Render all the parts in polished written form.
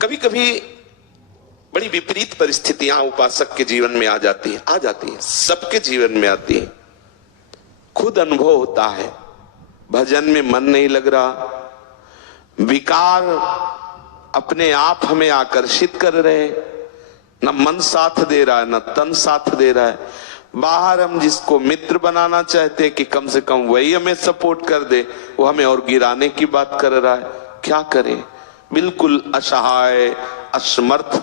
कभी कभी बड़ी विपरीत परिस्थितियां उपासक के जीवन में आ जाती हैं, सबके जीवन में आती हैं। खुद अनुभव होता है, भजन में मन नहीं लग रहा, विकार अपने आप हमें आकर्षित कर रहे हैं, न मन साथ दे रहा है न तन साथ दे रहा है। बाहर हम जिसको मित्र बनाना चाहते हैं कि कम से कम वही हमें सपोर्ट कर दे, वो हमें और गिराने की बात कर रहा है। क्या करें? बिल्कुल असहाय, असमर्थ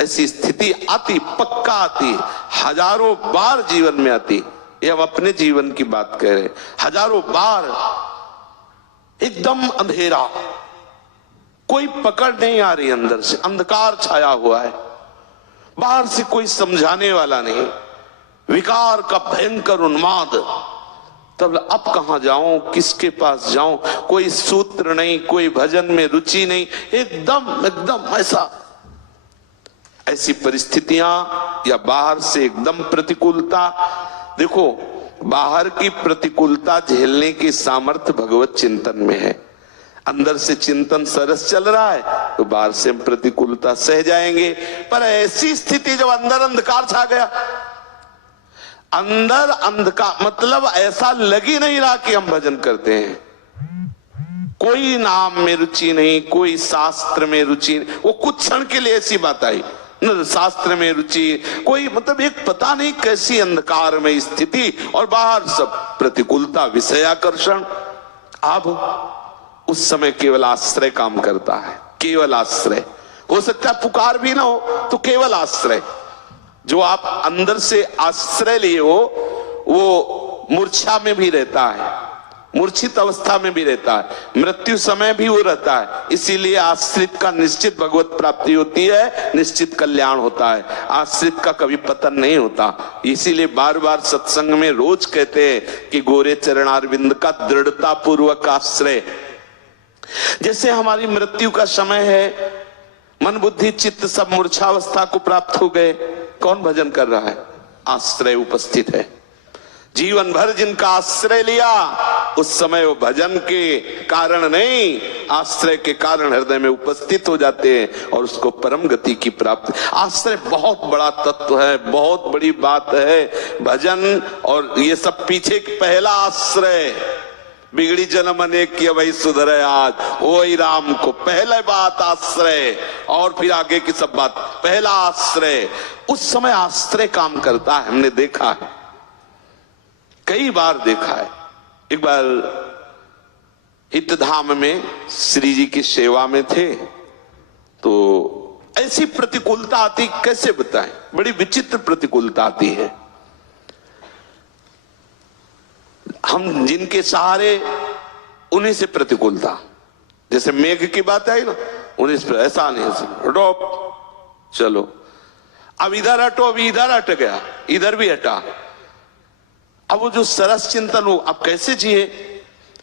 ऐसी स्थिति आती, पक्का आती, हजारों बार जीवन में आती। ये हम अपने जीवन की बात कह रहे हैं। हजारों बार एकदम अंधेरा, कोई पकड़ नहीं आ रही, अंदर से अंधकार छाया हुआ है, बाहर से कोई समझाने वाला नहीं, विकार का भयंकर उन्माद। तब अब कहां जाऊं, किसके पास जाऊं? कोई सूत्र नहीं, कोई भजन में रुचि नहीं, एकदम एकदम ऐसी परिस्थितियां, या बाहर से एकदम प्रतिकूलता। देखो, बाहर की प्रतिकूलता झेलने की सामर्थ्य भगवत चिंतन में है। अंदर से चिंतन सरस चल रहा है तो बाहर से हम प्रतिकूलता सह जाएंगे। पर ऐसी स्थिति जब अंदर अंधकार छा गया, अंदर अंधकार मतलब ऐसा लग ही नहीं रहा कि हम भजन करते हैं, कोई नाम में रुचि नहीं, कोई शास्त्र में रुचि नहीं। वो कुछ क्षण के लिए ऐसी बात आई, न शास्त्र में रुचि, कोई मतलब एक पता नहीं कैसी अंधकार में स्थिति, और बाहर सब प्रतिकूलता, विषयाकर्षण। अब उस समय केवल आश्रय काम करता है, केवल आश्रय। हो सकता है पुकार भी ना हो तो केवल आश्रय, जो आप अंदर से आश्रय लिए हो वो मूर्छा में भी रहता है, मूर्छित अवस्था में भी रहता है, मृत्यु समय भी वो रहता है। इसीलिए आश्रित का निश्चित भगवत प्राप्ति होती है, निश्चित कल्याण होता है, आश्रित का कभी पतन नहीं होता। इसीलिए बार बार सत्संग में रोज कहते हैं कि गोरे चरणारविंद का दृढ़ता पूर्वक आश्रय। जैसे हमारी मृत्यु का समय है, मन बुद्धि चित्त सब मूर्छावस्था को प्राप्त हो गए, कौन भजन कर रहा है? आश्रय उपस्थित है। जीवन भर जिनका आश्रय लिया, उस समय वो भजन के कारण नहीं, आश्रय के कारण हृदय में उपस्थित हो जाते हैं और उसको परम गति की प्राप्ति। आश्रय बहुत बड़ा तत्व है, बहुत बड़ी बात है। भजन और ये सब पीछे पहला आश्रय, बिगड़ी जन्म अनेक की वही सुधरे आज, वही राम को पहले बात आश्रय, और फिर आगे की सब बात। पहला आश्रय, उस समय आश्रय काम करता है। हमने देखा है, कई बार देखा है। एक बार हितधाम में श्री जी की सेवा में थे, तो ऐसी प्रतिकूलता आती, कैसे बताएं, बड़ी विचित्र प्रतिकूलता आती है। हम जिनके सहारे, उन्हीं से प्रतिकूलता। जैसे मेघ की बात आई ना, उन्हीं से, ऐसा नहीं हटो, चलो अब इधर हटो, अभी इधर हट गया, इधर भी हटा। अब वो जो सरस चिंतन हो, अब कैसे जिए?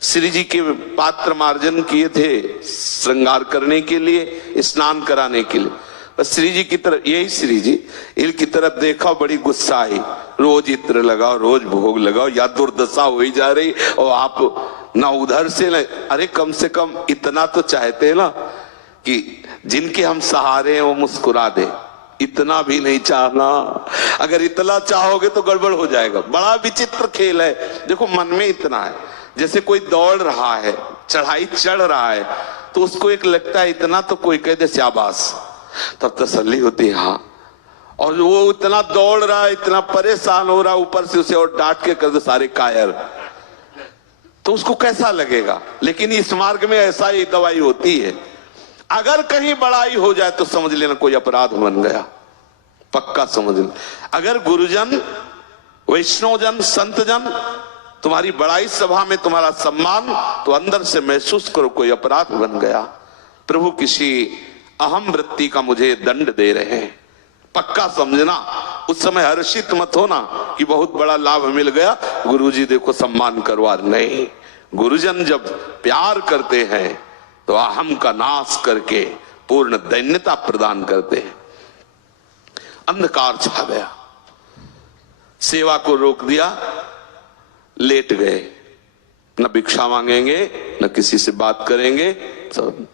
श्री जी के पात्र मार्जन किए थे श्रृंगार करने के लिए, स्नान कराने के लिए। बस श्री जी की तरफ, यही श्री जी इनकी तरफ देखा, बड़ी गुस्सा आई, रोज इत्र लगाओ, रोज भोग लगाओ, या दुर्दशा हो ही जा रही, और आप ना उधर से ना, अरे कम से कम इतना तो चाहते हैं ना कि जिनके हम सहारे हैं वो मुस्कुरा दे, इतना भी नहीं चाहना। अगर इतना चाहोगे तो गड़बड़ हो जाएगा। बड़ा विचित्र खेल है। देखो, मन में इतना है, जैसे कोई दौड़ रहा है, चढ़ाई चढ़ रहा है, तो उसको एक लगता है इतना तो कोई कह दे शाबाश, तब तसल्ली होती है। हाँ, और वो इतना दौड़ रहा है, इतना परेशान हो रहा है, ऊपर से उसे और डांट के कर दो सारे कायर, तो उसको कैसा लगेगा? लेकिन इस मार्ग में ऐसा ही दवाई होती है। अगर कहीं बड़ाई हो जाए तो समझ लेना कोई अपराध बन गया, पक्का समझ लेना। अगर गुरुजन, वैष्णवजन, संतजन तुम्हारी बड़ाई सभा में तुम्हारा सम्मान, तो अंदर से महसूस करो कोई अपराध बन गया, प्रभु किसी अहम वृत्ति का मुझे दंड दे रहे हैं। पक्का समझना, उस समय हर्षित मत होना कि बहुत बड़ा लाभ मिल गया, गुरुजी देखो सम्मान करवा। नहीं, गुरुजन जब प्यार करते हैं तो अहम का नाश करके पूर्ण दैन्यता प्रदान करते हैं। अंधकार छा गया, सेवा को रोक दिया, लेट गए, न भिक्षा मांगेंगे न किसी से बात करेंगे। सब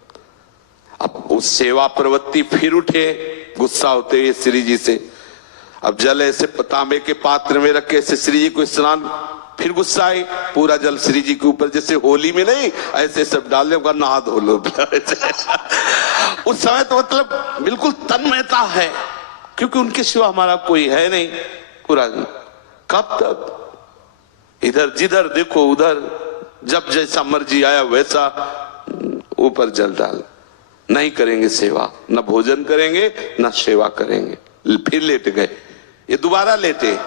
अब उस सेवा प्रवृत्ति फिर उठे, गुस्सा होते हुए श्री जी से। अब जल ऐसे तांबे के पात्र में रखे ऐसे श्री जी को स्नान, फिर गुस्सा आई, पूरा जल श्री जी के ऊपर, जैसे होली में नहीं ऐसे सब डाल दे, नहा धो लो। उस समय तो मतलब बिल्कुल तन्मयता है, क्योंकि उनके सिवा हमारा कोई है नहीं। पूरा कब तक इधर जिधर देखो उधर, जब जैसा मर्जी आया वैसा ऊपर जल डाल। नहीं करेंगे सेवा, न भोजन करेंगे न सेवा करेंगे। फिर लेट गए, ये दोबारा लेटे।